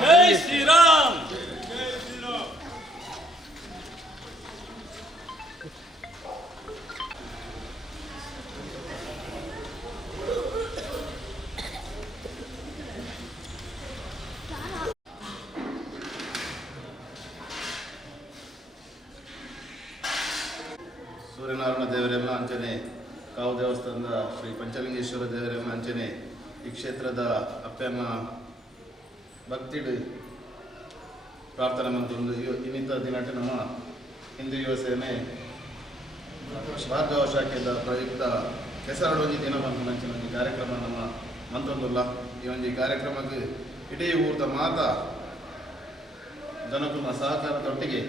ಜೈ ಸೂರ್ಯನಾರಾಯಣ ದೇವರೆಲ್ಲ ಅಂಚನೆ ಕಾವು ದೇವಸ್ಥಾನದ ಶ್ರೀ ಪಂಚಲಿಂಗೇಶ್ವರ ದೇವರೆಲ್ಲ ಅಂಚನೆ ಈ ಕ್ಷೇತ್ರದ ಅಪ್ಪಮ್ಮ ಭಕ್ತಿಡು ಪ್ರಾರ್ಥನೆ ಮಂತೊಂದು ಇವ- ಇನ್ನಿತ ದಿನಕ್ಕೆ ನಮ್ಮ ಹಿಂದೂ ಯುವ ಸೇನೆ ಭಾರ್ಗವ ಶಾಖೆದ ಪ್ರಯುಕ್ತ ಕೆಸರಡೊಂಜಿ ದಿನ ಬಂತು ನಂಚಿನ ಒಂದು ಕಾರ್ಯಕ್ರಮ ನಮ್ಮ ಮಂತೊಂದುಲ್ಲ ಈ ಒಂದು ಕಾರ್ಯಕ್ರಮಕ್ಕೆ ಇಡೀ ಊರ್ದ ಮಾತ ಜನಕುಲ ಸಹಕಾರದೊಟ್ಟಿಗೆ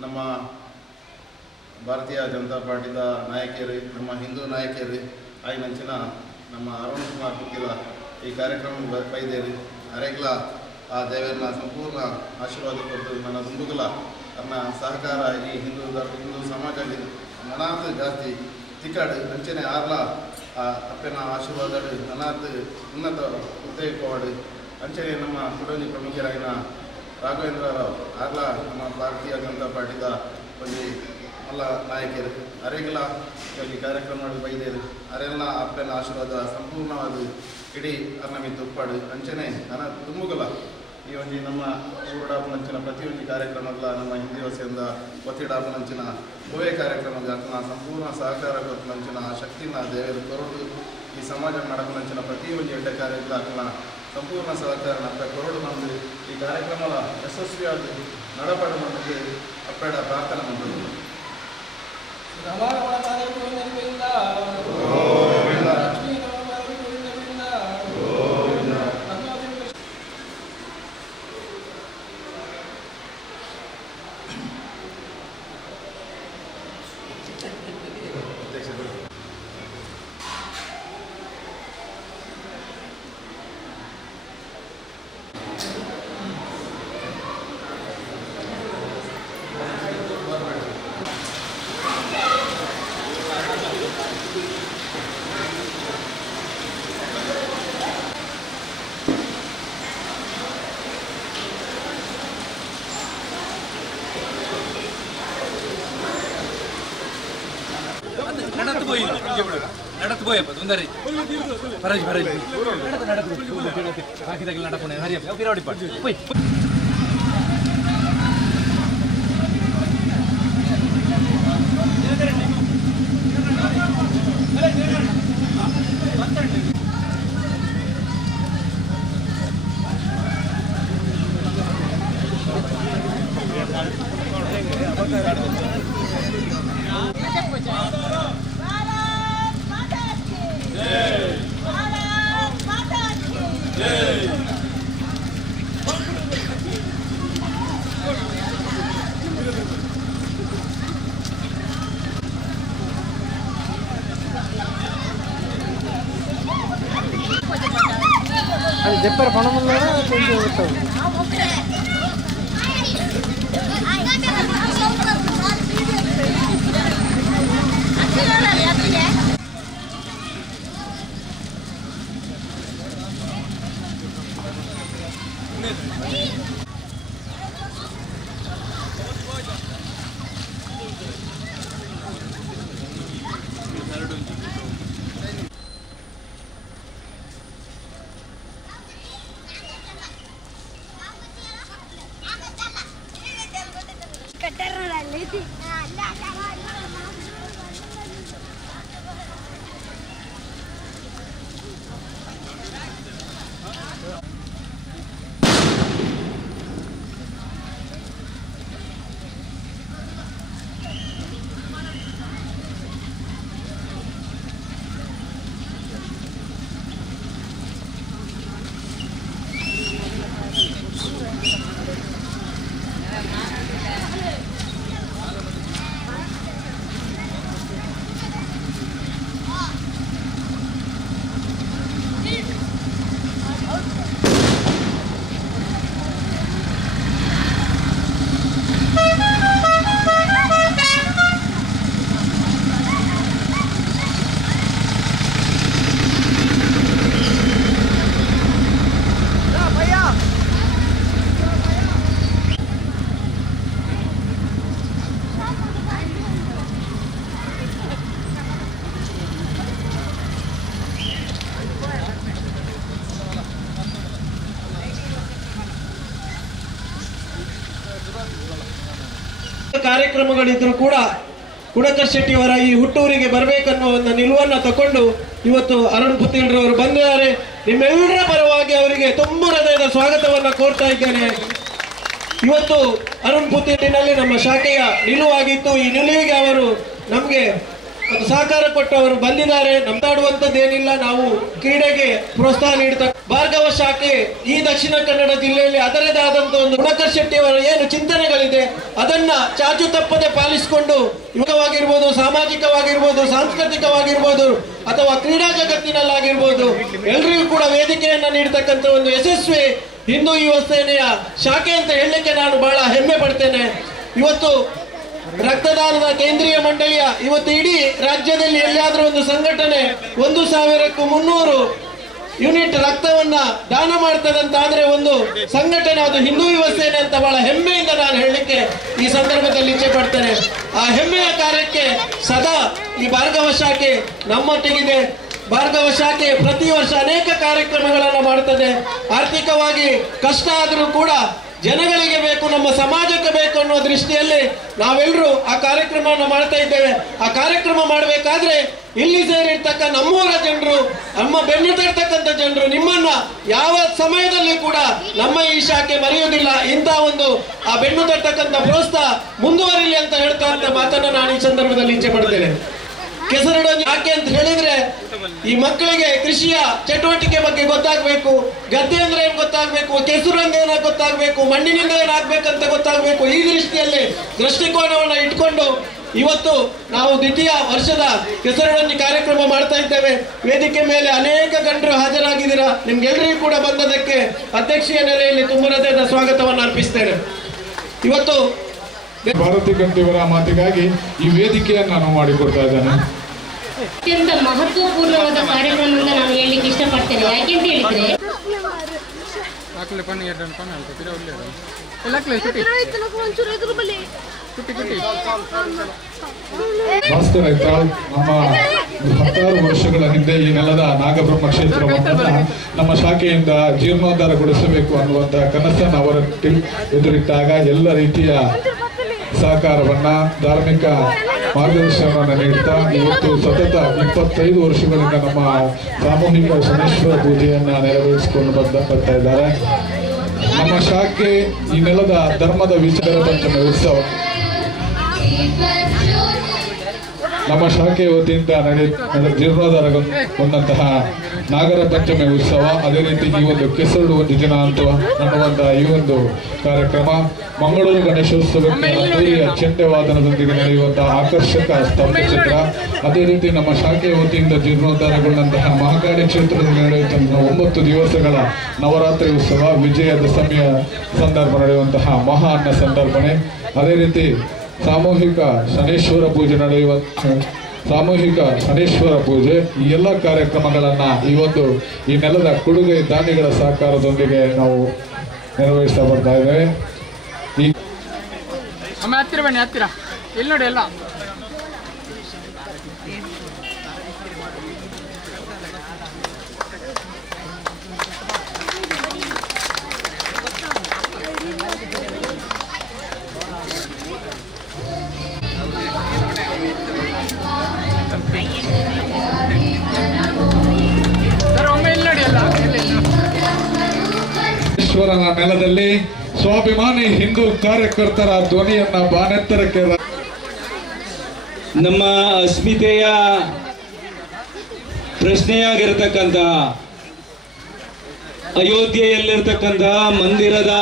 ನಮ್ಮ ಭಾರತೀಯ ಜನತಾ ಪಾರ್ಟಿದ ನಾಯಕಿಯರಿ, ನಮ್ಮ ಹಿಂದೂ ನಾಯಕಿಯರು ಆಯ್ನಂಚಿನ ನಮ್ಮ ಅರುಣ್ ಕುಮಾರ್ ಈ ಕಾರ್ಯಕ್ರಮ ಬೈದೇರಿ. ಅರೆಗ್ಲ, ಆ ದೇವರನ್ನ ಸಂಪೂರ್ಣ ಆಶೀರ್ವಾದ ಕೊಟ್ಟು ನನ್ನ ದುಂಡುಗಲ ನನ್ನ ಸಹಕಾರ ಈ ಹಿಂದೂ ಹಿಂದೂ ಸಮಾಜದಲ್ಲಿ ನನಾತ್ ಜಾಸ್ತಿ ತಿಕ್ಕಾಡು, ಅಂಚನೆ ಆರ್ಲ, ಆ ಅಪ್ಪನ ಆಶೀರ್ವಾದ ನನಾತ್ ಉನ್ನತ ಪವಾಡು ಅಂಚನೆ ನಮ್ಮ ಕುಡಲಿ ಪ್ರಮುಖರಾಗಿನ ರಾಘವೇಂದ್ರ ರಾವ್ ಆರ್ಲ, ನಮ್ಮ ಭಾರತೀಯ ಜನತಾ ಪಾರ್ಟಿದ ಒಂದು ಮಲ್ಲ ನಾಯಕರು ಅರೆಗಲ, ಈ ಕಾರ್ಯಕ್ರಮ ಬೈದೇರು. ಅರೆಲ್ಲ ಅಪ್ಪನ ಆಶೀರ್ವಾದ ಸಂಪೂರ್ಣವಾದ ಇಡೀ ಅರ್ನಮಿ ತುಪ್ಪಾಡು ಅಂಚನೆ ನನ್ನ ತುಂಬುಗಲ ಈ ಒಂದು ನಮ್ಮ ಊರಡಾಪನಂಚಿನ ಪ್ರತಿಯೊಂದು ಕಾರ್ಯಕ್ರಮಗಳ ನಮ್ಮ ಹಿಂದಿ ವಸೆಯಿಂದ ಒತ್ತಿಡಾಪನಂಚಿನ ಭವ್ಯ ಕಾರ್ಯಕ್ರಮದ ಸಂಪೂರ್ಣ ಸಹಕಾರ ಕೊತ್ತನಂಚಿನ ಶಕ್ತಿನ ದೇವರು ಕೊರಡು. ಈ ಸಮಾಜ ನಡಕನಂಚಿನ ಪ್ರತಿಯೊಂದು ಎಡ್ಡ ಕಾರ್ಯಗಳ ಸಂಪೂರ್ಣ ಸಹಕಾರ ಅಪ್ಪ ಕೊರಡು ಬಂದು ಈ ಕಾರ್ಯಕ್ರಮದ ಯಶಸ್ವಿಯಾಗಿ ನಡಪಡ ಅಪ್ಪಡ ಪ್ರಾರ್ಥನೆ ಮಾಡಿದ್ರು ನಡತ್ಕೋಯಪ್ಪ ತೊಂದರೆ ಬರಜಿ ಬರಜಿ ನಡತ್ಕೋ ಬಾಕಿ ತಗಲ್ ನಡಪೋಣ ಹರಿಯಪ್ಪ ಓಕೆ ನೋಡಿ ಪಟ್ಟು అది చెప్పారు పనముల్లో కొంచెం వస్తుంది ಕಾರ್ಯಕ್ರಮಗಳಿದ್ರು ಕೂಡ ಗುಣಕರ್ ಶೆಟ್ಟಿಯವರ ಈ ಹುಟ್ಟೂರಿಗೆ ಬರಬೇಕನ್ನೋ ಒಂದು ನಿಲುವನ್ನು ತಕೊಂಡು ಇವತ್ತು ಅರುಣ್ ಪುತ್ತಿಲ್ರವರು ಬಂದಿದ್ದಾರೆ. ನಿಮ್ಮೆಲ್ಲರ ಪರವಾಗಿ ಅವರಿಗೆ ತುಂಬ ಹೃದಯದ ಸ್ವಾಗತವನ್ನು ಕೋರ್ತಾ ಇದ್ದೇನೆ. ಇವತ್ತು ಅರುಣ್ ಪುತ್ತೂರಿನಲ್ಲಿ ನಮ್ಮ ಶಾಖೆಯ ನಿಲುವಾಗಿತ್ತು. ಈ ನಿಲುವಿಗೆ ಅವರು ನಮಗೆ ಒಂದು ಸಹಕಾರ ಕೊಟ್ಟು ಅವರು ಬಂದಿದ್ದಾರೆ. ನಮ್ದಾಡುವಂಥದ್ದೇನಿಲ್ಲ. ನಾವು ಕ್ರೀಡೆಗೆ ಪ್ರೋತ್ಸಾಹ ನೀಡ್ತಾ ಭಾರ್ಗವ ಶಾಖೆ ಈ ದಕ್ಷಿಣ ಕನ್ನಡ ಜಿಲ್ಲೆಯಲ್ಲಿ ಅದರದೇ ಆದಂತಹ ಒಂದು ಗುಣಕರ್ ಶೆಟ್ಟಿ ಅವರ ಏನು ಚಿಂತನೆಗಳಿದೆ, ಅದನ್ನ ಚಾಚು ತಪ್ಪದೆ ಪಾಲಿಸಿಕೊಂಡು ಯುಗವಾಗಿರ್ಬೋದು, ಸಾಮಾಜಿಕವಾಗಿರ್ಬೋದು, ಸಾಂಸ್ಕೃತಿಕವಾಗಿರ್ಬೋದು, ಅಥವಾ ಕ್ರೀಡಾ ಜಗತ್ತಿನಲ್ಲಾಗಿರ್ಬೋದು, ಎಲ್ರಿಗೂ ಕೂಡ ವೇದಿಕೆಯನ್ನ ನೀಡತಕ್ಕಂಥ ಒಂದು ಯಶಸ್ವಿ ಹಿಂದೂ ಯುವ ಸೇನೆಯ ಶಾಖೆ ಅಂತ ಹೇಳಲಿಕ್ಕೆ ನಾನು ಬಹಳ ಹೆಮ್ಮೆ ಪಡ್ತೇನೆ. ಇವತ್ತು ರಕ್ತದಾನದ ಕೇಂದ್ರೀಯ ಮಂಡಳಿಯ ಇವತ್ತು ಇಡೀ ರಾಜ್ಯದಲ್ಲಿ ಎಲ್ಲಿಯಾದ್ರೂ ಒಂದು ಸಂಘಟನೆ ಒಂದು ಸಾವಿರಕ್ಕೂ ಮುನ್ನೂರು ಯೂನಿಟ್ ರಕ್ತವನ್ನ ದಾನ ಮಾಡ್ತದಂತ ಆದ್ರೆ ಒಂದು ಸಂಘಟನೆ, ಅದು ಹಿಂದೂ ಯುವ ಅಂತ ಬಹಳ ಹೆಮ್ಮೆಯಿಂದ ನಾನು ಹೇಳಲಿಕ್ಕೆ ಈ ಸಂದರ್ಭದಲ್ಲಿ ಇಚ್ಛೆ ಪಡ್ತೇನೆ. ಆ ಹೆಮ್ಮೆಯ ಕಾರ್ಯಕ್ಕೆ ಸದಾ ಈ ಭಾರ್ಗವ ಶಾಖೆ ನಮ್ಮೊಟ್ಟಿಗಿದೆ. ಭಾರ್ಗವ ಶಾಖೆ ಪ್ರತಿ ವರ್ಷ ಅನೇಕ ಕಾರ್ಯಕ್ರಮಗಳನ್ನು ಮಾಡ್ತದೆ. ಆರ್ಥಿಕವಾಗಿ ಕಷ್ಟ ಆದರೂ ಕೂಡ ಜನಗಳಿಗೆ ಬೇಕು, ನಮ್ಮ ಸಮಾಜಕ್ಕೆ ಬೇಕು ಅನ್ನೋ ದೃಷ್ಟಿಯಲ್ಲಿ ನಾವೆಲ್ಲರೂ ಆ ಕಾರ್ಯಕ್ರಮವನ್ನು ಮಾಡ್ತಾ ಇದ್ದೇವೆ. ಆ ಕಾರ್ಯಕ್ರಮ ಮಾಡಬೇಕಾದ್ರೆ ಇಲ್ಲಿ ಸೇರಿರ್ತಕ್ಕ ನಮ್ಮೂರ ಜನರು, ನಮ್ಮ ಬೆನ್ನು ತರ್ತಕ್ಕಂಥ ಜನರು, ನಿಮ್ಮನ್ನ ಯಾವ ಸಮಯದಲ್ಲಿ ಕೂಡ ನಮ್ಮ ಈ ಶಾಖೆ ಮರೆಯುವುದಿಲ್ಲ. ಇಂಥ ಒಂದು ಆ ಬೆನ್ನು ತರ್ತಕ್ಕಂಥ ಪ್ರೋತ್ಸಾಹ ಮುಂದುವರಿಲಿ ಅಂತ ಹೇಳ್ತಾ ಅಂತ ಮಾತನ್ನ ನಾನು ಈ ಸಂದರ್ಭದಲ್ಲಿ ಇಚ್ಛೆ ಪಡ್ತೇನೆ. ಕೆಸರಡೊಂದು ಯಾಕೆ ಅಂತ ಹೇಳಿದ್ರೆ ಈ ಮಕ್ಕಳಿಗೆ ಕೃಷಿಯ ಚಟುವಟಿಕೆ ಬಗ್ಗೆ ಗೊತ್ತಾಗಬೇಕು, ಗದ್ದೆ ಅಂದ್ರೆ ಏನ್ ಗೊತ್ತಾಗಬೇಕು, ಕೆಸರು ಅಂದ್ರೆ ಏನ ಗೊತ್ತಾಗಬೇಕು, ಮಣ್ಣಿನಿಂದ ಏನಾಗ್ಬೇಕಂತ ಗೊತ್ತಾಗಬೇಕು, ಈ ದೃಷ್ಟಿಯಲ್ಲಿ ದೃಷ್ಟಿಕೋನವನ್ನ ಇಟ್ಕೊಂಡು ಇವತ್ತು ನಾವು ದ್ವಿತೀಯ ವರ್ಷದ ಕೆಸರಡೊಂದಿ ಕಾರ್ಯಕ್ರಮ ಮಾಡ್ತಾ ಇದ್ದೇವೆ. ವೇದಿಕೆ ಮೇಲೆ ಅನೇಕ ಗಂಡರು ಹಾಜರಾಗಿದ್ದೀರಾ. ನಿಮ್ಗೆಲ್ಲರಿಗೂ ಕೂಡ ಬಂದದಕ್ಕೆ ಅಧ್ಯಕ್ಷೀಯ ನೆಲೆಯಲ್ಲಿ ತುಂಬ ಹೃದಯದ ಸ್ವಾಗತವನ್ನು ಅರ್ಪಿಸ್ತೇನೆ. ಇವತ್ತು ಭಾರತಿ ಕಂಠಿಯವರ ಮಾತಿಗಾಗಿ ಈ ವೇದಿಕೆಯನ್ನು ನಾನು ಮಾಡಿಕೊಡ್ತಾ ಇದ್ದೇನೆ. ಅತ್ಯಂತ ಮಹತ್ವಪೂರ್ಣವಾದ ಕಾರ್ಯಕ್ರಮ ಅಂತ ನಾನು ಹೇಳಲಿಕ್ಕೆ ಇಷ್ಟಪಡ್ತೇನೆ. ಯಾಕೆಂತ ಹೇಳಿದ್ರೆ ಐತಾಳ್ ನಮ್ಮ ಹತ್ತಾರು ವರ್ಷಗಳ ಹಿಂದೆ ಈ ನೆಲದ ನಾಗಬ್ರಹ್ಮ ಕ್ಷೇತ್ರವನ್ನು ನಮ್ಮ ಶಾಖೆಯಿಂದ ಜೀರ್ಣೋದ್ಧಾರಗೊಳಿಸಬೇಕು ಅನ್ನುವಂತಹ ಕನಸನ್ನು ಅವರ ಎದುರಿಟ್ಟಾಗ ಎಲ್ಲ ರೀತಿಯ ಸಹಕಾರವನ್ನ ಧಾರ್ಮಿಕ ಮಾರ್ಗದರ್ಶನವನ್ನು ನೀಡ್ತಾ ಇವತ್ತು ಸತತ ಇಪ್ಪತ್ತೈದು ವರ್ಷಗಳಿಂದ ನಮ್ಮ ಸಾಮೂಹಿಕ ಶನೇಶ್ವರ ಪೂಜೆಯನ್ನ ನೆರವೇರಿಸಿಕೊಂಡು ಬಂದ ಬರ್ತಾ ಇದ್ದಾರೆ. ನಮ್ಮ ಶಾಖೆ ಈ ನೆಲದ ಧರ್ಮದ ವಿಚಾರ ಪಂಚಮಿ ಉತ್ಸವ. ನಮ್ಮ ಶಾಖೆ ವತಿಯಿಂದ ನಡೆ ಜೀರ್ಣೋದ್ಧಾರ ಜೀರ್ಣೋದ್ಧಾರಗೊಂಡಂತಹ ನಾಗರ ಪಂಚಮಿ ಉತ್ಸವ, ಅದೇ ರೀತಿ ಈ ಒಂದು ಕೆಸರು ಒಂದು ದಿನ ಅಂತ ಅನ್ನುವಂತಹ ಈ ಒಂದು ಕಾರ್ಯಕ್ರಮ. ಮಂಗಳೂರು ಗಣೇಶೋತ್ಸವಕ್ಕೆ ಅದ್ದೂರಿಯ ಚೆಂಡೆ ವಾದನದೊಂದಿಗೆ ನಡೆಯುವಂತಹ ಆಕರ್ಷಕ ಚಿತ್ರ ಅದೇ ರೀತಿ ನಮ್ಮ ಶಾಖೆಯ ವತಿಯಿಂದ ಜೀರ್ಣೋದ್ಧಾರಗೊಂಡಂತಹ ಮಹಾಕಾಳಿ ಕ್ಷೇತ್ರದಲ್ಲಿ ನಡೆಯುವಂತಹ ಒಂಬತ್ತು ದಿವಸಗಳ ನವರಾತ್ರಿ ಉತ್ಸವ, ವಿಜಯ ದಶಮಿಯ ಸಂದರ್ಭ ನಡೆಯುವಂತಹ ಮಹಾ ಅನ್ನ ಸಂದರ್ಭಣೆ ಅದೇ ರೀತಿ ಸಾಮೂಹಿಕ ಶನೇಶ್ವರ ಪೂಜೆ ನಡೆಯುವ ಸಾಮೂಹಿಕ ಶನೇಶ್ವರ ಪೂಜೆ, ಈ ಎಲ್ಲ ಕಾರ್ಯಕ್ರಮಗಳನ್ನು ಈ ಒಂದು ಈ ನೆಲದ ಕೊಡುಗೆ ದಾನಿಗಳ ಸಹಕಾರದೊಂದಿಗೆ ನಾವು ನೆರವೇರಿಸ್ತಾ ಬರ್ತಾ ಇದ್ದೇವೆ. ಈ ಹತ್ತಿರ ಬನ್ನಿ, ಹತ್ತಿರ. ಇಲ್ಲಿ ನೋಡಿ ಎಲ್ಲ. ನೆಲದಲ್ಲಿ ಸ್ವಾಭಿಮಾನಿ ಹಿಂದೂ ಕಾರ್ಯಕರ್ತರ ಧ್ವನಿಯನ್ನ ಬಾನೆತ್ತರಕ್ಕೆ ನಮ್ಮ ಅಸ್ಮಿತೆಯ ಪ್ರಶ್ನೆಯಾಗಿರ್ತಕ್ಕಂಥ ಅಯೋಧ್ಯೆಯಲ್ಲಿರ್ತಕ್ಕಂಥ ಮಂದಿರದ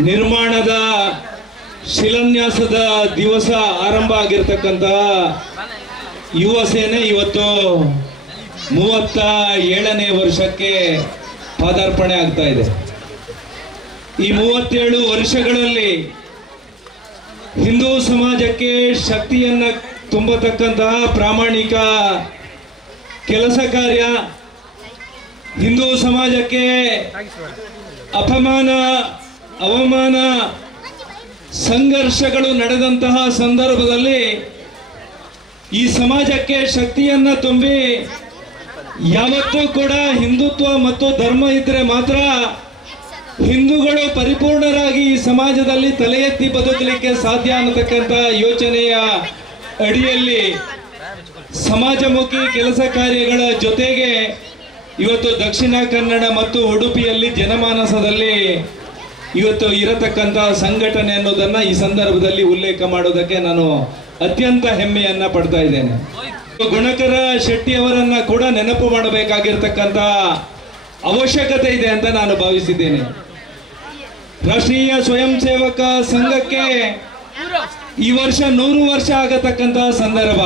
ನಿರ್ಮಾಣದ ಶಿಲಾನ್ಯಾಸದ ದಿವಸ ಆರಂಭ ಆಗಿರ್ತಕ್ಕಂಥ ಯುವ ಸೇನೆ ಇವತ್ತು ಮೂವತ್ತ ಏಳನೇ ವರ್ಷಕ್ಕೆ ಪಾದಾರ್ಪಣೆ ಆಗ್ತಾ ಇದೆ. ಈ ಮೂವತ್ತೇಳು ವರ್ಷಗಳಲ್ಲಿ ಹಿಂದೂ ಸಮಾಜಕ್ಕೆ ಶಕ್ತಿಯನ್ನ ತುಂಬತಕ್ಕಂತಹ ಪ್ರಾಮಾಣಿಕ ಕೆಲಸ ಕಾರ್ಯ ಹಿಂದೂ ಸಮಾಜಕ್ಕೆ ಅಪಮಾನ, ಅವಮಾನ, ಸಂಘರ್ಷಗಳು ನಡೆದಂತಹ ಸಂದರ್ಭದಲ್ಲಿ ಈ ಸಮಾಜಕ್ಕೆ ಶಕ್ತಿಯನ್ನ ತುಂಬಿ ಯಾವತ್ತೂ ಕೂಡ ಹಿಂದುತ್ವ ಮತ್ತು ಧರ್ಮ ಇದ್ರೆ ಮಾತ್ರ ಹಿಂದೂಗಳು ಪರಿಪೂರ್ಣರಾಗಿ ಈ ಸಮಾಜದಲ್ಲಿ ತಲೆ ಎತ್ತಿ ಬದುಕಲಿಕ್ಕೆ ಸಾಧ್ಯ ಅನ್ನತಕ್ಕಂಥ ಯೋಚನೆಯ ಅಡಿಯಲ್ಲಿ ಸಮಾಜಮುಖಿ ಕೆಲಸ ಕಾರ್ಯಗಳ ಜೊತೆಗೆ ಇವತ್ತು ದಕ್ಷಿಣ ಕನ್ನಡ ಮತ್ತು ಉಡುಪಿಯಲ್ಲಿ ಜನಮಾನಸದಲ್ಲಿ ಇವತ್ತು ಇರತಕ್ಕಂಥ ಸಂಘಟನೆ ಅನ್ನೋದನ್ನ ಈ ಸಂದರ್ಭದಲ್ಲಿ ಉಲ್ಲೇಖ ಮಾಡೋದಕ್ಕೆ ನಾನು ಅತ್ಯಂತ ಹೆಮ್ಮೆಯನ್ನ ಪಡ್ತಾ ಇದ್ದೇನೆ. ಗುಣಕರ ಶೆಟ್ಟಿ ಅವರನ್ನ ಕೂಡ ನೆನಪು ಮಾಡಬೇಕಾಗಿರ್ತಕ್ಕಂಥ ಅವಶ್ಯಕತೆ ಇದೆ ಅಂತ ನಾನು ಭಾವಿಸಿದ್ದೇನೆ. ರಾಷ್ಟ್ರೀಯ ಸ್ವಯಂ ಸೇವಕ ಸಂಘಕ್ಕೆ ಈ ವರ್ಷ ನೂರು ವರ್ಷ ಆಗತಕ್ಕಂತ ಸಂದರ್ಭ.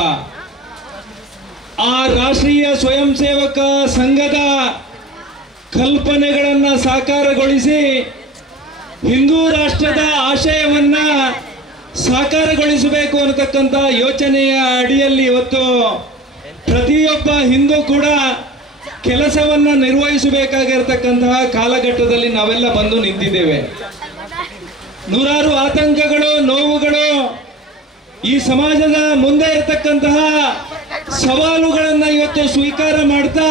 ಆ ರಾಷ್ಟ್ರೀಯ ಸ್ವಯಂ ಸೇವಕ ಸಂಘದ ಕಲ್ಪನೆಗಳನ್ನ ಸಾಕಾರಗೊಳಿಸಿ ಹಿಂದೂ ರಾಷ್ಟ್ರದ ಆಶಯವನ್ನ ಸಾಕಾರಗೊಳಿಸಬೇಕು ಅನ್ನತಕ್ಕಂಥ ಯೋಚನೆಯ ಅಡಿಯಲ್ಲಿ ಇವತ್ತು ಪ್ರತಿಯೊಬ್ಬ ಹಿಂದೂ ಕೂಡ ಕೆಲಸವನ್ನ ನಿರ್ವಹಿಸಬೇಕಾಗಿರ್ತಕ್ಕಂತಹ ಕಾಲಘಟ್ಟದಲ್ಲಿ ನಾವೆಲ್ಲ ಬಂದು ನಿಂತಿದ್ದೇವೆ. ನೂರಾರು ಆತಂಕಗಳು, ನೋವುಗಳು ಈ ಸಮಾಜದ ಮುಂದೆ ಇರತಕ್ಕಂತಹ ಸವಾಲುಗಳನ್ನ ಇವತ್ತು ಸ್ವೀಕಾರ ಮಾಡ್ತಾ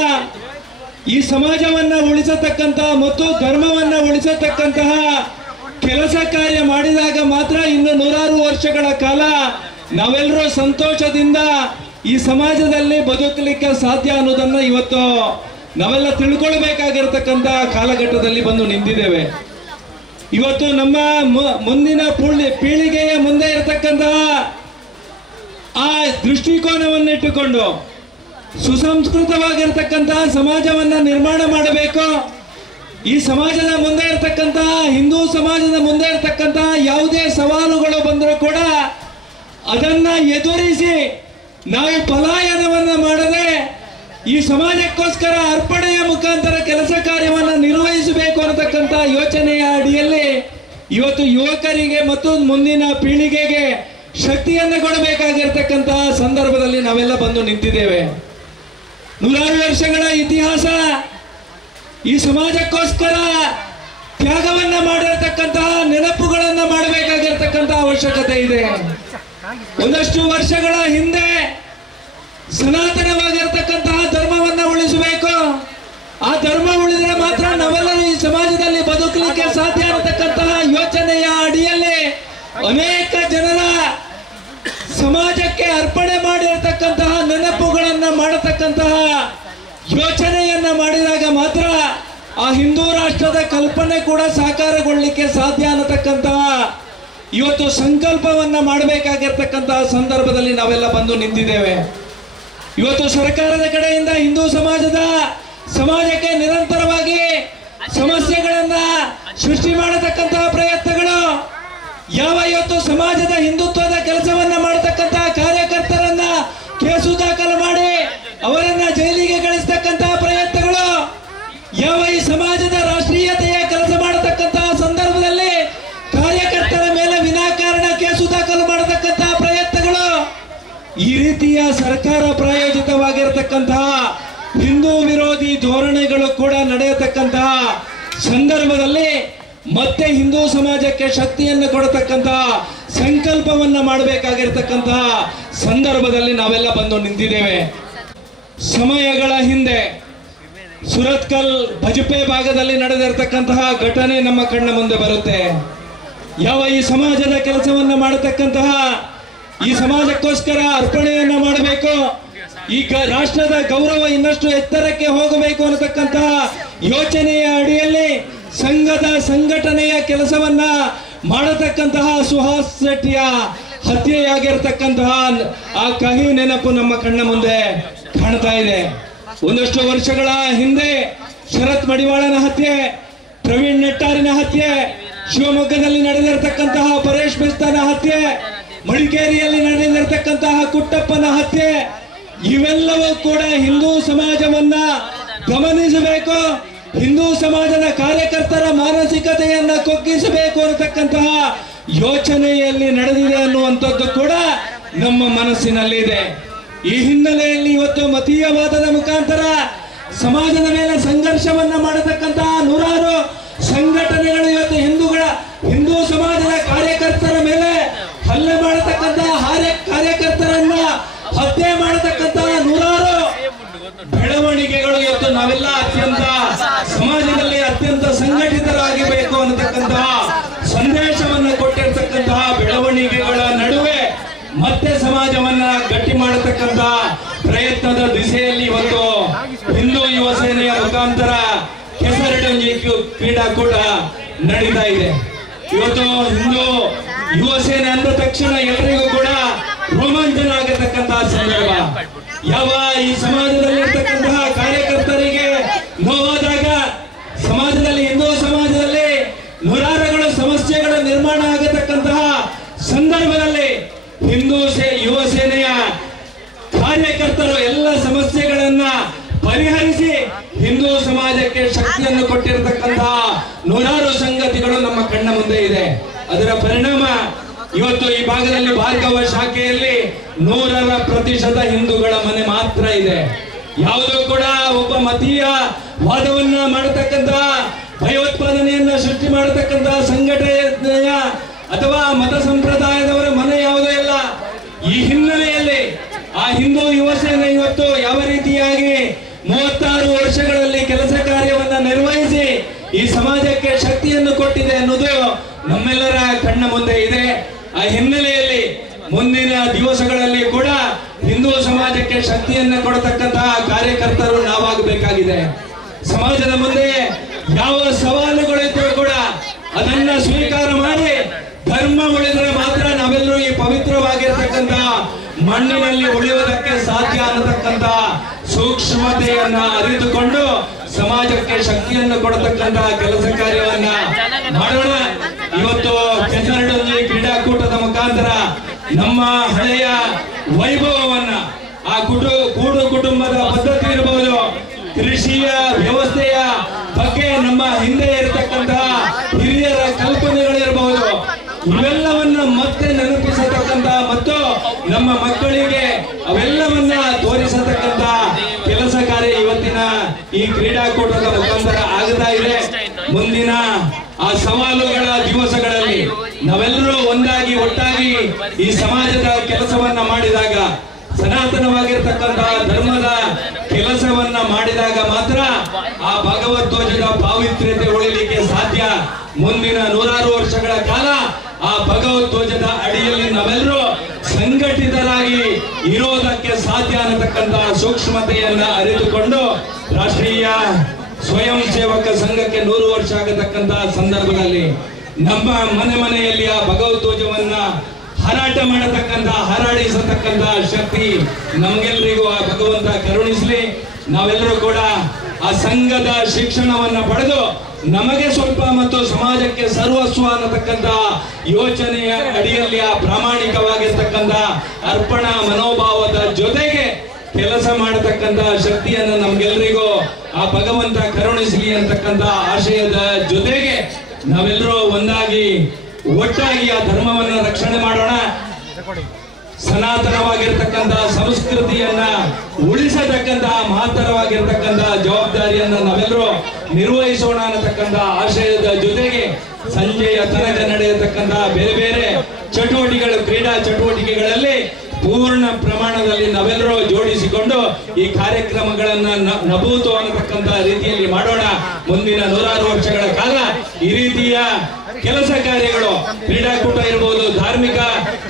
ಈ ಸಮಾಜವನ್ನ ಉಳಿಸತಕ್ಕಂತಹ ಮತ್ತು ಧರ್ಮವನ್ನ ಉಳಿಸತಕ್ಕಂತಹ ಕೆಲಸ ಕಾರ್ಯ ಮಾಡಿದಾಗ ಮಾತ್ರ ಇನ್ನು ನೂರಾರು ವರ್ಷಗಳ ಕಾಲ ನಾವೆಲ್ಲರೂ ಸಂತೋಷದಿಂದ ಈ ಸಮಾಜದಲ್ಲಿ ಬದುಕಲಿಕ್ಕೆ ಸಾಧ್ಯ ಅನ್ನೋದನ್ನ ಇವತ್ತು ನಾವೆಲ್ಲ ತಿಳ್ಕೊಳ್ಬೇಕಾಗಿರ್ತಕ್ಕಂಥ ಕಾಲಘಟ್ಟದಲ್ಲಿ ಬಂದು ನಿಂತಿದ್ದೇವೆ. ಇವತ್ತು ನಮ್ಮ ಮುಂದಿನ ಪೂಳಿ ಪೀಳಿಗೆಯ ಮುಂದೆ ಇರತಕ್ಕಂತಹ ಆ ದೃಷ್ಟಿಕೋನವನ್ನಿಟ್ಟುಕೊಂಡು ಸುಸಂಸ್ಕೃತವಾಗಿರ್ತಕ್ಕಂತಹ ಸಮಾಜವನ್ನ ನಿರ್ಮಾಣ ಮಾಡಬೇಕು. ಈ ಸಮಾಜದ ಮುಂದೆ ಇರತಕ್ಕಂತಹ ಹಿಂದೂ ಸಮಾಜದ ಮುಂದೆ ಇರತಕ್ಕಂತಹ ಯಾವುದೇ ಸವಾಲುಗಳು ಬಂದರೂ ಕೂಡ ಅದನ್ನ ಎದುರಿಸಿ ನಾವು ಪಲಾಯನವನ್ನ ಮಾಡದೆ ಈ ಸಮಾಜಕ್ಕೋಸ್ಕರ ಅರ್ಪಣೆಯ ಮುಖಾಂತರ ಕೆಲಸ ಕಾರ್ಯವನ್ನ ನಿರ್ವಹಿಸಬೇಕು ಅನ್ನತಕ್ಕಂಥ ಯೋಚನೆಯ ಅಡಿಯಲ್ಲಿ ಇವತ್ತು ಯುವಕರಿಗೆ ಮತ್ತು ಮುಂದಿನ ಪೀಳಿಗೆಗೆ ಶಕ್ತಿಯನ್ನು ಕೊಡಬೇಕಾಗಿರ್ತಕ್ಕಂತಹ ಸಂದರ್ಭದಲ್ಲಿ ನಾವೆಲ್ಲ ಬಂದು ನಿಂತಿದ್ದೇವೆ. ನೂರಾರು ವರ್ಷಗಳ ಇತಿಹಾಸ ಈ ಸಮಾಜಕ್ಕೋಸ್ಕರ ತ್ಯಾಗವನ್ನ ಮಾಡಿರತಕ್ಕಂತಹ ನೆನಪುಗಳನ್ನ ಮಾಡಬೇಕಾಗಿರ್ತಕ್ಕಂತಹ ಅವಶ್ಯಕತೆ ಇದೆ. ಒಂದಷ್ಟು ವರ್ಷಗಳ ಹಿಂದೆ ಸನಾತನವಾಗಿರ್ತಕ್ಕಂತಹ ಧರ್ಮವನ್ನ ಉಳಿಸಬೇಕು. ಆ ಧರ್ಮ ಉಳಿದರೆ ಮಾತ್ರ ನಾವೆಲ್ಲರೂ ಈ ಸಮಾಜದಲ್ಲಿ ಬದುಕಲಿಕ್ಕೆ ಸಾಧ್ಯ ಅನ್ನತಕ್ಕಂತಹ ಯೋಚನೆಯ ಅಡಿಯಲ್ಲಿ ಅನೇಕ ಜನರ ಸಮಾಜಕ್ಕೆ ಅರ್ಪಣೆ ಮಾಡಿರತಕ್ಕಂತಹ ನೆನಪುಗಳನ್ನ ಮಾಡತಕ್ಕಂತಹ ಯೋಚನೆಯನ್ನ ಮಾಡಿದಾಗ ಮಾತ್ರ ಆ ಹಿಂದೂ ರಾಷ್ಟ್ರದ ಕಲ್ಪನೆ ಕೂಡ ಸಾಕಾರಗೊಳ್ಳಲಿಕ್ಕೆ ಸಾಧ್ಯ ಅನ್ನತಕ್ಕಂತಹ ಇವತ್ತು ಸಂಕಲ್ಪವನ್ನ ಮಾಡಬೇಕಾಗಿರ್ತಕ್ಕಂತಹ ಸಂದರ್ಭದಲ್ಲಿ ನಾವೆಲ್ಲ ಬಂದು ನಿಂತಿದ್ದೇವೆ. ಇವತ್ತು ಸರ್ಕಾರದ ಕಡೆಯಿಂದ ಹಿಂದೂ ಸಮಾಜದ ಸಮಾಜಕ್ಕೆ ನಿರಂತರವಾಗಿ ಸಮಸ್ಯೆಗಳನ್ನ ಸೃಷ್ಟಿ ಮಾಡತಕ್ಕಂತಹ ಪ್ರಯತ್ನಗಳು, ಯಾವ ಇವತ್ತು ಸಮಾಜದ ಹಿಂದುತ್ವದ ಕೆಲಸವನ್ನ ಮಾಡತಕ್ಕಂತಹ ಕಾರ್ಯಕರ್ತರನ್ನ ಕೇಸು ದಾಖಲು ಮಾಡಿ ಅವರನ್ನ ಜೈಲಿಗೆ ಕಳಿಸ್ತಕ್ಕಂತಹ ಪ್ರಯತ್ನಗಳು ಯಾವ ಈ ಸಮಾಜದ ರಾಷ್ಟ್ರೀಯತೆಯ ಕೆಲಸ ಮಾಡತಕ್ಕಂತಹ ಸಂದರ್ಭದಲ್ಲಿ ಕಾರ್ಯಕರ್ತರ ಮೇಲೆ ವಿನಾಕಾರಣ ಕೇಸು ದಾಖಲು ಮಾಡತಕ್ಕಂತಹ ಪ್ರಯತ್ನಗಳು ಈ ರೀತಿಯ ಸರ್ಕಾರ ಪ್ರಾಯೋಜಿತವಾಗಿರತಕ್ಕಂತಹ ಹಿಂದೂ ವಿರೋಧಿ ಧೋರಣೆಗಳು ಕೂಡ ನಡೆಯತಕ್ಕಂತಹ ಸಂದರ್ಭದಲ್ಲಿ ಮತ್ತೆ ಹಿಂದೂ ಸಮಾಜಕ್ಕೆ ಶಕ್ತಿಯನ್ನು ಕೊಡತಕ್ಕಂತಹ ಸಂಕಲ್ಪವನ್ನ ಮಾಡಬೇಕಾಗಿರ್ತಕ್ಕಂತಹ ಸಂದರ್ಭದಲ್ಲಿ ನಾವೆಲ್ಲ ಬಂದು ನಿಂತಿದ್ದೇವೆ. ಸಮಯಗಳ ಹಿಂದೆ ಸುರತ್ಕಲ್ ಭಜಪೆ ಭಾಗದಲ್ಲಿ ನಡೆದಿರತಕ್ಕಂತಹ ಘಟನೆ ನಮ್ಮ ಕಣ್ಣ ಮುಂದೆ ಬರುತ್ತೆ. ಯಾವ ಈ ಸಮಾಜದ ಕೆಲಸವನ್ನು ಮಾಡತಕ್ಕಂತಹ ಈ ಸಮಾಜಕ್ಕೋಸ್ಕರ ಅರ್ಪಣೆಯನ್ನ ಮಾಡಬೇಕು. ಈ ಗ- ರಾಷ್ಟ್ರದ ಗೌರವ ಇನ್ನಷ್ಟು ಎತ್ತರಕ್ಕೆ ಹೋಗಬೇಕು ಅನ್ನತಕ್ಕಂತಹ ಯೋಚನೆಯ ಅಡಿಯಲ್ಲಿ ಸಂಘದ ಸಂಘಟನೆಯ ಕೆಲಸವನ್ನ ಮಾಡತಕ್ಕಂತಹ ಸುಹಾಸ್ ಶೆಟ್ಟಿಯ ಹತ್ಯೆಯಾಗಿರ್ತಕ್ಕಂತಹ ಆ ಕಹಿ ನೆನಪು ನಮ್ಮ ಕಣ್ಣ ಮುಂದೆ ಕಾಣ್ತಾ ಇದೆ. ಒಂದಷ್ಟು ವರ್ಷಗಳ ಹಿಂದೆ ಶರತ್ ಮಡಿವಾಳನ ಹತ್ಯೆ, ಪ್ರವೀಣ್ ನೆಟ್ಟಾರಿನ ಹತ್ಯೆ, ಶಿವಮೊಗ್ಗದಲ್ಲಿ ನಡೆದಿರತಕ್ಕಂತಹ ಪರೇಶ್ ಬಿಸ್ತಾನ ಹತ್ಯೆ ಮಡಿಕೇರಿಯಲ್ಲಿ ನಡೆದಿರತಕ್ಕಂತಹ ಕುಟ್ಟಪ್ಪನ ಹತ್ಯೆ, ಇವೆಲ್ಲವೂ ಕೂಡ ಹಿಂದೂ ಸಮಾಜವನ್ನ ಗಮನಿಸಬೇಕು. ಹಿಂದೂ ಸಮಾಜದ ಕಾರ್ಯಕರ್ತರ ಮಾನಸಿಕತೆಯನ್ನ ಕೊಗ್ಗಿಸಬೇಕು ಅನ್ನತಕ್ಕಂತಹ ಯೋಚನೆಯಲ್ಲಿ ನಡೆದಿದೆ ಅನ್ನುವಂಥದ್ದು ಕೂಡ ನಮ್ಮ ಮನಸ್ಸಿನಲ್ಲಿದೆ. ಈ ಹಿನ್ನೆಲೆಯಲ್ಲಿ ಇವತ್ತು ಮತೀಯವಾದದ ಮುಖಾಂತರ ಸಮಾಜದ ಮೇಲೆ ಸಂಘರ್ಷವನ್ನ ಮಾಡತಕ್ಕಂತಹ ನೂರಾರು ಸಂಘಟನೆಗಳು ಇವತ್ತು ಹಿಂದೂಗಳ, ಹಿಂದೂ ಸಮಾಜದ ಕಾರ್ಯಕರ್ತರ ಮೇಲೆ ಹಲ್ಲೆ ಮಾಡತಕ್ಕಂತ ಕಾರ್ಯಕರ್ತರನ್ನ ಹತ್ಯೆ ಮಾಡತಕ್ಕಂತ ನೂರಾರು ಬೆಳವಣಿಗೆಗಳು ಇವತ್ತು ನಾವೆಲ್ಲ ಅತ್ಯಂತ ಸಮಾಜದಲ್ಲಿ ಅತ್ಯಂತ ಸಂಘಟಿತರಾಗಿಬೇಕು ಅನ್ನತಕ್ಕಂತಹ ಸಂದೇಶವನ್ನು ಕೊಟ್ಟಿರ್ತಕ್ಕಂತಹ ಬೆಳವಣಿಗೆಗಳ ನಡುವೆ ಮತ್ತೆ ಸಮಾಜವನ್ನ ಗಟ್ಟಿ ಮಾಡತಕ್ಕಂತ ಪ್ರಯತ್ನದ ದಿಸೆಯಲ್ಲಿ ಇವತ್ತು ಹಿಂದೂ ಯುವ ಸೇನೆಯ ಮುಖಾಂತರ ಕೆಸರಡಂಜಿ ಕ್ರೀಡಾಕೂಟ ನಡೀತಾ ಇದೆ. ಇವತ್ತು ಹಿಂದೂ ಯುವ ಅಂದ ತಕ್ಷಣ ಎಲ್ಲರಿಗೂ ಕೂಡ ರೋಮಾಂಚನ ಆಗತಕ್ಕಂತಹ ಸಂದರ್ಭ. ಯಾವ ಈ ಸಮಾಜದಲ್ಲಿ ಇರ್ತಕ್ಕಂತಹ ಕಾರ್ಯಕರ್ತರಿಗೆ ನೋವಾದಾಗ ಸಮಾಜದಲ್ಲಿ ಹಿಂದೂ ಸಮಾಜದಲ್ಲಿ ನೂರಾರುಗಳು ಸಮಸ್ಯೆಗಳ ನಿರ್ಮಾಣ ಆಗತಕ್ಕಂತಹ ಸಂದರ್ಭದಲ್ಲಿ ಹಿಂದೂ ಸೇ ಯುವ ಸೇನೆಯ ಕಾರ್ಯಕರ್ತರು ಎಲ್ಲ ಸಮಸ್ಯೆಗಳನ್ನ ಪರಿಹರಿಸಿ ಹಿಂದೂ ಸಮಾಜಕ್ಕೆ ಶಕ್ತಿಯನ್ನು ಕೊಟ್ಟಿರತಕ್ಕಂತಹ ನೂರಾರು ಸಂಗತಿಗಳು ನಮ್ಮ ಕಣ್ಣ ಮುಂದೆ ಇದೆ ಅದರ ಪರಿಣಾಮ ಇವತ್ತು ಈ ಭಾಗದಲ್ಲಿ ಭಾರ್ಗವ ಶಾಖೆಯಲ್ಲಿ ನೂರರ ಪ್ರತಿಶತ ಹಿಂದೂಗಳ ಮನೆ ಮಾತ್ರ ಇದೆ. ಯಾವುದೂ ಕೂಡ ಒಬ್ಬ ಮತೀಯ ವಾದವನ್ನ ಮಾಡತಕ್ಕಂತಹ ಭಯೋತ್ಪಾದನೆಯನ್ನ ಸೃಷ್ಟಿ ಮಾಡತಕ್ಕಂತ ಸಂಘಟನೆಯ ಅಥವಾ ಮತ ಸಂಪ್ರದಾಯದವರ ಮನೆ ಯಾವುದೇ ಇಲ್ಲ. ಈ ಹಿನ್ನೆಲೆಯಲ್ಲಿ ಆ ಹಿಂದೂ ಯುವ ಸೇನೆ ಇವತ್ತು ಯಾವ ರೀತಿಯಾಗಿ ಮೂವತ್ತಾರು ವರ್ಷಗಳಲ್ಲಿ ಕೆಲಸ ಕಾರ್ಯವನ್ನ ನಿರ್ವಹಿಸಿ ಈ ಸಮಾಜಕ್ಕೆ ಶಕ್ತಿಯನ್ನು ಕೊಟ್ಟಿದೆ ಅನ್ನೋದು ನಮ್ಮೆಲ್ಲರ ಕಣ್ಣ ಮುಂದೆ ಇದೆ. ಆ ಹಿನ್ನೆಲೆಯಲ್ಲಿ ಮುಂದಿನ ದಿವಸಗಳಲ್ಲಿ ಕೂಡ ಹಿಂದೂ ಸಮಾಜಕ್ಕೆ ಶಕ್ತಿಯನ್ನು ಕೊಡತಕ್ಕಂತಹ ಕಾರ್ಯಕರ್ತರು ನಾವಾಗಬೇಕಾಗಿದೆ. ಸಮಾಜದ ಮುಂದೆ ಯಾವ ಸವಾಲುಗಳಿದ್ರೂ ಕೂಡ ಅದನ್ನ ಸ್ವೀಕಾರ ಮಾಡಿ ಧರ್ಮ ಉಳಿದ್ರೆ ಮಾತ್ರ ನಾವೆಲ್ಲರೂ ಈ ಪವಿತ್ರವಾಗಿರ್ತಕ್ಕಂತಹ ಮಣ್ಣಿನಲ್ಲಿ ಉಳಿಯುವುದಕ್ಕೆ ಸಾಧ್ಯ ಅನ್ನತಕ್ಕಂತ ಸೂಕ್ಷ್ಮತೆಯನ್ನ ಅರಿತುಕೊಂಡು ಸಮಾಜಕ್ಕೆ ಶಕ್ತಿಯನ್ನು ಕೊಡತಕ್ಕಂತಹ ಕೆಲಸ ಕಾರ್ಯವನ್ನ ಮಾಡೋಣ. ಕ್ರೀಡಾಕೂಟದ ಮುಖಾಂತರ ನಮ್ಮ ಹಳೆಯ ವೈಭವವನ್ನ ಆ ಕುಟು, ಕೂಡು ಕುಟುಂಬದ ಪದ್ಧತಿ ಇರಬಹುದು ಕೃಷಿಯ ವ್ಯವಸ್ಥೆಯ ಬಗ್ಗೆ ನಮ್ಮ ಹಿಂದೆ ಇರತಕ್ಕಂತಹ ಹಿರಿಯರ ಕಲ್ಪನೆಗಳಿರಬಹುದು ಇವೆಲ್ಲವನ್ನ ಮತ್ತೆ ನೆನಪಿಸತಕ್ಕಂತಹ ಮತ್ತು ನಮ್ಮ ಮಕ್ಕಳಿಗೆ ಅವೆಲ್ಲವನ್ನ ತೋರಿಸತಕ್ಕಂತಹ ಕೆಲಸ ಕಾರ್ಯ ಇವತ್ತಿನ ಈ ಕ್ರೀಡಾಕೂಟದ ಮುಖಾಂತರ ಆಗ್ತಾ ಇದೆ. ಮುಂದಿನ ಆ ಸವಾಲುಗಳ ದಿವಸಗಳಲ್ಲಿ ನಾವೆಲ್ಲರೂ ಒಂದಾಗಿ ಒಟ್ಟಾಗಿ ಈ ಸಮಾಜದ ಕೆಲಸವನ್ನ ಮಾಡಿದಾಗ, ಸನಾತನವಾಗಿರ್ತಕ್ಕಂತಹ ಧರ್ಮದ ಕೆಲಸವನ್ನ ಮಾಡಿದಾಗ ಮಾತ್ರ ಆ ಭಗವದ್ಧ್ವಜದ ಪಾವಿತ್ರ್ಯತೆ ಉಳಿಲಿಕ್ಕೆ ಸಾಧ್ಯ. ಮುಂದಿನ ನೂರಾರು ವರ್ಷಗಳ ಕಾಲ ಆ ಭಗವದ್ಧ್ವಜದ ಅಡಿಯಲ್ಲಿ ನಾವೆಲ್ಲರೂ ಸಂಘಟಿತರಾಗಿ ಇರೋದಕ್ಕೆ ಸಾಧ್ಯ ಅನ್ನತಕ್ಕಂತಹ ಸೂಕ್ಷ್ಮತೆಯನ್ನ ಅರಿತುಕೊಂಡು ರಾಷ್ಟ್ರೀಯ ಸ್ವಯಂ ಸೇವಕ ಸಂಘಕ್ಕೆ ನೂರು ವರ್ಷ ಆಗತಕ್ಕಂತಹ ಸಂದರ್ಭದಲ್ಲಿ ನಮ್ಮ ಮನೆ ಮನೆಯಲ್ಲಿ ಆ ಭಗವದ್ವಜವನ್ನ ಹಾರಾಟ ಮಾಡತಕ್ಕಂತ, ಹಾರಾಡಿಸತಕ್ಕಂತ ಶಕ್ತಿ ನಮ್ಗೆಲ್ರಿಗೂ ಆ ಭಗವಂತ ಕರುಣಿಸಲಿ. ನಾವೆಲ್ಲರೂ ಕೂಡ ಆ ಸಂಘದ ಶಿಕ್ಷಣವನ್ನ ಪಡೆದು ನಮಗೆ ಸ್ವಲ್ಪ ಮತ್ತು ಸಮಾಜಕ್ಕೆ ಸರ್ವಸ್ವ ಅನ್ನತಕ್ಕಂತ ಯೋಚನೆಯ ಅಡಿಯಲ್ಲಿ ಆ ಪ್ರಾಮಾಣಿಕವಾಗಿರ್ತಕ್ಕಂತ ಅರ್ಪಣಾ ಮನೋಭಾವದ ಜೊತೆಗೆ ಕೆಲಸ ಮಾಡತಕ್ಕಂತ ಶಕ್ತಿಯನ್ನು ನಮ್ಗೆಲ್ರಿಗೂ ಆ ಭಗವಂತ ಕರುಣಿಸಲಿ ಅಂತಕ್ಕಂತ ಆಶಯದ ಜೊತೆಗೆ ನಾವೆಲ್ಲರೂ ಒಂದಾಗಿ, ಒಟ್ಟಾಗಿ ಆ ಧರ್ಮವನ್ನ ರಕ್ಷಣೆ ಮಾಡೋಣ. ಸನಾತನವಾಗಿರ್ತಕ್ಕಂತ ಸಂಸ್ಕೃತಿಯನ್ನ ಉಳಿಸತಕ್ಕಂತ ಮಹತ್ತರವಾಗಿರ್ತಕ್ಕಂತಹ ಜವಾಬ್ದಾರಿಯನ್ನ ನಾವೆಲ್ಲರೂ ನಿರ್ವಹಿಸೋಣ ಅನ್ನತಕ್ಕಂತ ಆಶಯದ ಜೊತೆಗೆ ಸಂಜೆಯ ತನಕ ನಡೆಯತಕ್ಕಂತಹ ಬೇರೆ ಬೇರೆ ಚಟುವಟಿಕೆಗಳು, ಕ್ರೀಡಾ ಚಟುವಟಿಕೆಗಳಲ್ಲಿ ಪೂರ್ಣ ಪ್ರಮಾಣದಲ್ಲಿ ನಾವೆಲ್ಲರೂ ಜೋಡಿಸಿಕೊಂಡು ಈ ಕಾರ್ಯಕ್ರಮಗಳನ್ನ ನಭೂತು ಅನ್ನತಕ್ಕಂತ ರೀತಿಯಲ್ಲಿ ಮಾಡೋಣ. ಮುಂದಿನ ನೂರಾರು ವರ್ಷಗಳ ಕಾಲ ಈ ರೀತಿಯ ಕೆಲಸ ಕಾರ್ಯಗಳು, ಕ್ರೀಡಾಕೂಟ ಇರಬಹುದು ಧಾರ್ಮಿಕ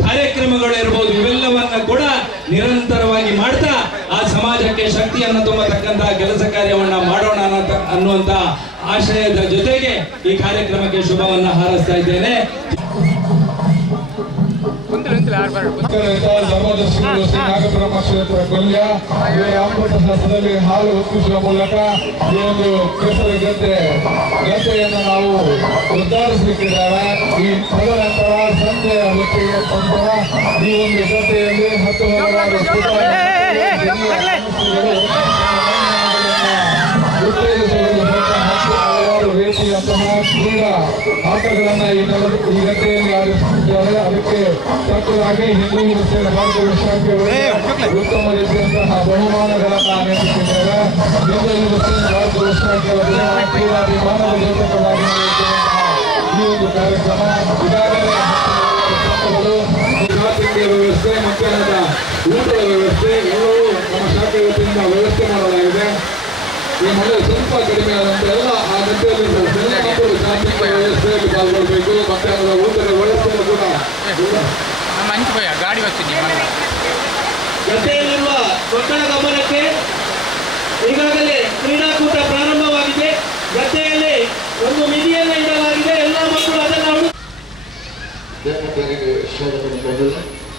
ಕಾರ್ಯಕ್ರಮಗಳು ಇರಬಹುದು ಇವೆಲ್ಲವನ್ನ ಕೂಡ ನಿರಂತರವಾಗಿ ಮಾಡ್ತಾ ಆ ಸಮಾಜಕ್ಕೆ ಶಕ್ತಿಯನ್ನು ತುಂಬತಕ್ಕಂತಹ ಕೆಲಸ ಕಾರ್ಯವನ್ನ ಮಾಡೋಣ ಅನ್ನುವಂತ ಆಶಯದ ಜೊತೆಗೆ ಈ ಕಾರ್ಯಕ್ರಮಕ್ಕೆ ಶುಭವನ್ನ ಹಾರಿಸ್ತಾ ಇದ್ದೇನೆ. ಧರ್ಮದರ್ಶಿಗಳು ಕ್ಷೇತ್ರ ಕೊಲ್ಯ ಹಾಲು ಒಪ್ಪಿಸುವ ಮೂಲಕ ಈ ಒಂದು ಕೆಸರ ಗದ್ದೆ ಗದ್ದೆಯನ್ನು ನಾವು ಉದ್ಧಾರಿಸಲಿಕ್ಕಿದ್ದಾರೆ ಈ ತದನಂತರ ಸಂಜೆಯ ಹೊತ್ತಿಗೆ ನಂತರ ಈ ಒಂದು ಗದ್ದೆಯಲ್ಲಿ ಹತ್ತು ಹಲವಾರು ಹಲವಾರು ರೀತಿಯಂತಹ ಕ್ರೀಡಾ ಆಟಗಳನ್ನು ಈ ಗದ್ದೆಯಲ್ಲಿ ಆಯೋಜಿಸಿದ್ದಾರೆ ಅದಕ್ಕೆ ತಕ್ಕದಾಗಿ ಹಿಂದೂ ಸೇನೆ ಭಾರತ ಶಾಖೆಯವರಿಗೆ ಉತ್ತಮ ರೀತಿಯಂತಹ ಬಹುಮಾನಗಳನ್ನು ನೇಮಿಸಿದ್ದಾರೆ ಹಿಂದೂ ಸೇನೆ ಭಾರತ ವಿಶ್ರಾಂತಿಯವರಿಗೆ ಮಾನವ ಜೋತಕವಾಗಿ ಈ ಒಂದು ಕಾರ್ಯಕ್ರಮ. ಈಗಾಗಲೇ ವ್ಯವಸ್ಥೆ ಮಧ್ಯಾಹ್ನದ ಊಟದ ವ್ಯವಸ್ಥೆ ಎಲ್ಲವೂ ನಮ್ಮ ಶಾಖೆ ವತಿಯಿಂದ ವ್ಯವಸ್ಥೆ ಮಾಡಲಾಗಿದೆ. ಈ ಮಳೆ ಸ್ವಲ್ಪ ಕಡಿಮೆ ಆದಂತೆ ಎಲ್ಲ ಆ ಗದ್ದೆಯಲ್ಲಿ ಈಗಾಗಲೇ ಕ್ರೀಡಾಕೂಟ ಪ್ರಾರಂಭವಾಗಿದೆ. ಗದ್ದೆಯಲ್ಲಿ ಒಂದು ನಿಧಿಯನ್ನು ಇಡಲಾಗಿದೆ. ಎಲ್ಲ ಮಕ್ಕಳು ಅದನ್ನು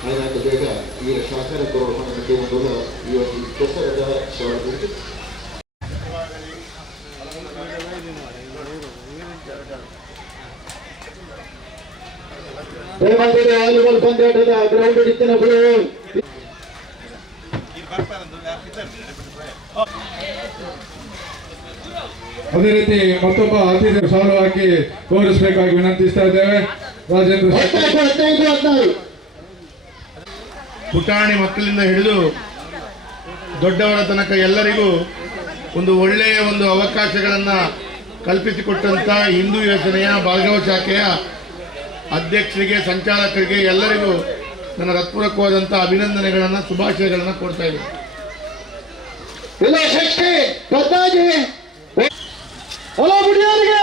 ಅದಕ್ಕೆ ಬೇಗ ಈ ಸಹಕಾರ ಕೊರಡಕ್ಕೆ ಒಂದು ಇವತ್ತು ದಸರದ ಸೌಲಭ್ಯ ದಯಮಾಡಿ ಗ್ರೌಂಡ್ ಇತ್ತಿನ ಬಿಡುವು ಅದೇ ರೀತಿ ಮತ್ತೊಬ್ಬ ಅತಿಥಿ ಸಾಲು ಹಾಕಿ ಗೌರವಿಸಬೇಕಾಗಿ ವಿನಂತಿಸ್ತಾ ಇದ್ದೇವೆ. ರಾಜೇಂದ್ರ ಪುಟಾಣಿ ಮಕ್ಕಳಿಂದ ಹಿಡಿದು ದೊಡ್ಡವರ ತನಕ ಎಲ್ಲರಿಗೂ ಒಂದು ಒಳ್ಳೆಯ ಒಂದು ಅವಕಾಶಗಳನ್ನು ಕಲ್ಪಿಸಿಕೊಟ್ಟಂಥ ಹಿಂದೂ ಯೋಜನೆಯ ಭಾರ್ಗವ ಶಾಖೆಯ ಅಧ್ಯಕ್ಷರಿಗೆ ಸಂಚಾಲಕರಿಗೆ ಎಲ್ಲರಿಗೂ ನನ್ನ ಹೃತ್ಪೂರ್ವಕವಾದಂಥ ಅಭಿನಂದನೆಗಳನ್ನು ಶುಭಾಶಯಗಳನ್ನು ಕೊಡ್ತಾ ಇದ್ದೀನಿ. ಇಲ್ಲ ಶಕ್ತಿ ಪದ್ದಾಜಿ ಹೊಲ ಬುಡಿಯವರಿಗೆ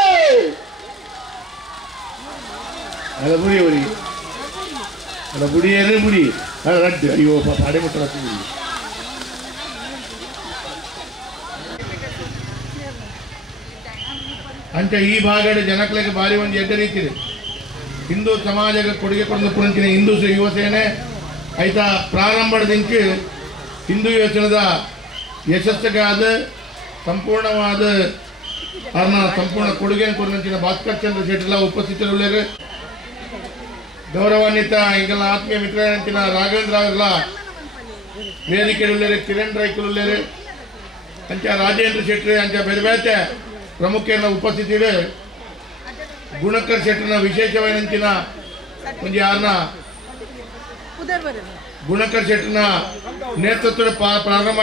ಅವರಿಗೆ ಅಲ್ಲ ಬುಡಿ ರಡ್ಡು, ಅಯ್ಯೋ, ಪಾಪ ಅಡೆ ಮುಟ್ಟ ಬುಡಿ ಈ ಭಾಗದ ಜನಕ್ಕೆ ಬಾರಿ ಒಂದು ಎದ್ದ ರೀತಿ ಇದೆ ಹಿಂದೂ ಸಮಾಜಕ್ಕೆ ಕೊಡುಗೆ ಕೊಡಲು ಕುಣಿತಿನ ಹಿಂದೂ ಸ- ಯುವ ಸೇನೆ, ಐತ ಪ್ರಾರಂಭದಿಂದ ಹಿಂದೂ ಯೋಚನದ ಯಶಸ್ಸಿಗಾದ, ಸಂಪೂರ್ಣವಾದ ಅವ್ರನ್ನ ಸಂಪೂರ್ಣ ಕೊಡುಗೆ ಕೊಡುವಂತಿನ ಭಾಸ್ಕರ್ ಚಂದ್ರ ಶೆಟ್ಟಿಲ ಉಪಸ್ಥಿತರುಳ್ಳರು ಗೌರವಾನ್ವಿತ ಇಂಕಲ್ನ ಆತ್ಮೀಯ ಮಿತ್ರನಂತಿನ ರಾಘವೇಂದ್ರ ಅವರೆಲ್ಲ ವೇದಿಕೆ ಉಳ್ಳರು ಕಿರಣ್ ರೈಕಲ್ ಉಳ್ಳರು ಅಂಚ ರಾಜೇಂದ್ರ ಶೆಟ್ಟಿ ಅಂಚ ಬೇರೆ ಬೇರೆ ಪ್ರಮುಖರನ್ನ ಉಪಸ್ಥಿತಿಡು ಗುಣಕರ್ ಶೆಟ್ಟರ್ನ ವಿಶೇಷವಾದಂತಿನ ಒಂದು ಯಾರನ್ನ ಗುಣಕರ್ ಶೆಟ್ಟರ್ನ ನೇತೃತ್ವದ ಪ್ರಾರಂಭ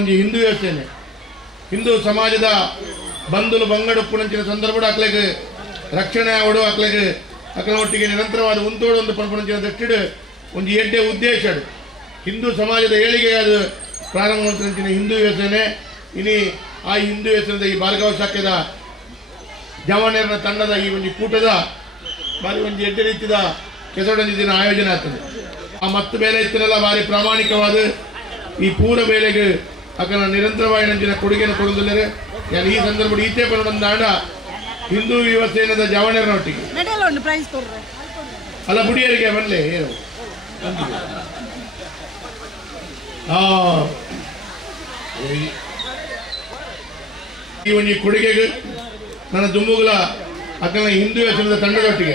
ಒಂದು ಹಿಂದೂ ಯೋಚನೆ. ಹಿಂದೂ ಸಮಾಜದ ಬಂಧುಲು ಬಂಗಡ ಪುಣಂಚಿನ ಸಂದರ್ಭದ ಅಕ್ಲೆಗೆ, ರಕ್ಷಣೆ ಆವಡು ಅಕ್ಲೆಗೆ ಅಕ್ಲ ಒಟ್ಟಿಗೆ ನಿರಂತರವಾದ ಉಂತೋಡು ಒಂದು ಪಣಪಣಂಚಿನ ದಟ್ಟಿಡು ಒಂದು ಎಡ್ಡೆ ಉದ್ದೇಶ ಹಿಂದೂ ಸಮಾಜದ ಏಳಿಗೆ ಅದು ಪ್ರಾರಂಭ ಮಾಡ್ತಿನ ಹಿಂದೂ ಯೋಚನೆ. ಇನಿ ಆ ಹಿಂದೂ ಯೋಚನೆದ ಈ ಭಾರ್ಗವ ಶಾಖೆದ ಜವಾನೇರನ ತಂಡದ ಈ ಒಂದು ಕೂಟದ ಬಾರಿ ಒಂದು ಎಡ್ಡೆ ರೀತಿಯ ಕೆಸಡೊಂದು ದಿನ ಆಯೋಜನೆ ಆಗ್ತದೆ. ಆ ಮತ್ತು ಬೇಲೆ ಇತ್ತಿರಲ್ಲ ಭಾರಿ ಪ್ರಾಮಾಣಿಕವಾದ ಈ ಪೂರ ಬೇಲೆಗೆ ಅಕನ ನಿರಂತರವಾಗಿ ನಂಚಿನ ಕೊಡುಗೆಯನ್ನು ಕೊಡುವುದಿಲ್ಲರೆ ನಾನು ಈ ಸಂದರ್ಭ ಈಚೆ ಬಂದ ಆಡ ಹಿಂದೂ ಯುವ ಸೇನದ ಕೊಡ್ರೆ. ಅಲ್ಲ ಬುಡಿಯರಿಗೆ ಬರಲಿ ಏನು? ಈ ಒಂದು ಕೊಡುಗೆಗೆ ನನ್ನ ದುಮ್ಮುಗಳ ಅಕ್ಕನ ಹಿಂದೂ ಯೋಚನದ ತಂಡದೊಟ್ಟಿಗೆ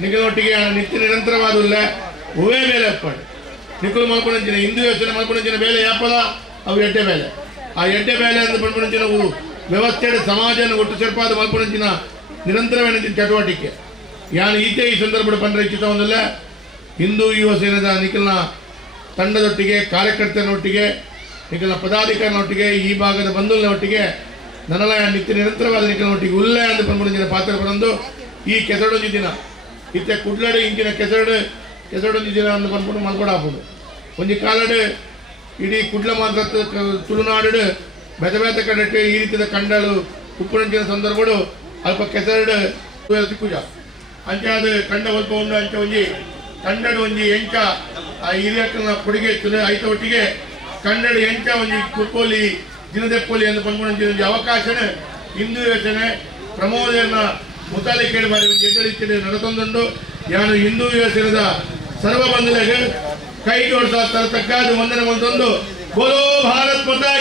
ನಿಗದೊಟ್ಟಿಗೆ ನಿತ್ಯ ನಿರಂತರವಾದಿಲ್ಲ ಹೂವೇ ಬೇಲೆ ಅಪ್ಪಾಡು ನಿಖಲು ಜನ ಹಿಂದೂ ಯೋಚನೆ ಮಲ್ಕೊಂಡಂಚಿನ ಬೇಲೆ ಯಾಪದ? ಅವು ಎಡ್ಡೆ ಬೇಲೆ ಆ ಎಡ್ಡೆ ಬೇಲೆ ಅಂತ ಬಂದ್ಕೊಂಡಂಚಿನ ಅವು ವ್ಯವಸ್ಥೆ ಸಮಾಜನ ಒಟ್ಟು ಸೇರ್ಪಾದ ಜನ ನಿರಂತರವೇನ ಚಟುವಟಿಕೆ. ಯಾನು ಈತೆ ಈ ಸಂದರ್ಭ ಪಂಡ್ರೆ ಇಚ್ಛಿತ ಒಂದಲ್ಲ, ಹಿಂದೂ ಯುವ ಸೇನೆದ ನಿಖಿಲ್ನ ತಂಡದೊಟ್ಟಿಗೆ ಕಾರ್ಯಕರ್ತನೊಟ್ಟಿಗೆ ನಿಖಿಲ್ನ ಪದಾಧಿಕಾರಿನೊಟ್ಟಿಗೆ, ಈ ಭಾಗದ ಬಂಧುವಿನೊಟ್ಟಿಗೆ ನನ್ನಲ ನಿತ್ಯ ನಿರಂತರವಾದ ನಿಖಿಲ್ನೊಟ್ಟಿಗೆ ಉಲ್ಲೆ ಅಂತ ಪಂಪುಣಿನ ಪಾತ್ರ ಬಂದು ಈ ಕೆಸರಡೊಂದು ದಿನ ಇತ್ತೆ ಕುಡ್ಲಡೆ ಇಂಚಿನ ಕೆಸಡು ದಿನ ಅಂತ ಬಂದ್ಬಿಟ್ಟು ಮಲ್ಕೊಂಡು ಹಾಕೋದು ಒಂದು ಕಾಲಡೆ ಇಡೀ ಕುಡ್ಲ ಮಾತ್ರ ತುಳುನಾಡು ಬೆದ ಬೆದ ಕಡೆ ಈ ರೀತಿಯ ಕಂಡಳು ಉಪ್ಪುನಂಚಿನ ಸಂದರ್ಭಗಳು ಅಲ್ಪ ಕೆಸರಡು ತಿಕ್ಕುಜ ಅಂಚೆ ಅದು ಕಂಡ ಒಲ್ಪ ಉಂಡು ಅಂಚೆ ಒಂಜಿ, ಕಂಡಡು ಒಂಜಿ ಎಂಚ, ಆ ಹಿರಿಯಕ್ಕನ ಕೊಡುಗೆ ಐತ ಒಟ್ಟಿಗೆ ಕಂಡಡು ಎಂಚ ಒಂಜಿ ಕುಪ್ಪೋಲಿ ದಿನದೆಪ್ಪೋಲಿ ಅಂತ ಬಂದ್ಕೊಂಡು ಒಂಜಿ ಅವಕಾಶನ ಹಿಂದೂ ಯೋಚನೆ ಪ್ರಮೋದನ ಮುತಾಲಿ ಕೇಳಿ ಬಾರಿ ಒಂದು ಎಡ್ಡರಿಕೆ ನಡೆತೊಂದುಂಡು ಯಾನು ಹಿಂದೂ ಯೋಚನೆದ ಸರ್ವ ಬಂಧುಗಳಿಗೆ ಕೈ ಜೋಡಿಸ ಅದು ವಂದನೆ ಒಂದೊಂದು ಬೋಲೋ ಭಾರತ್ ಮಾತಾ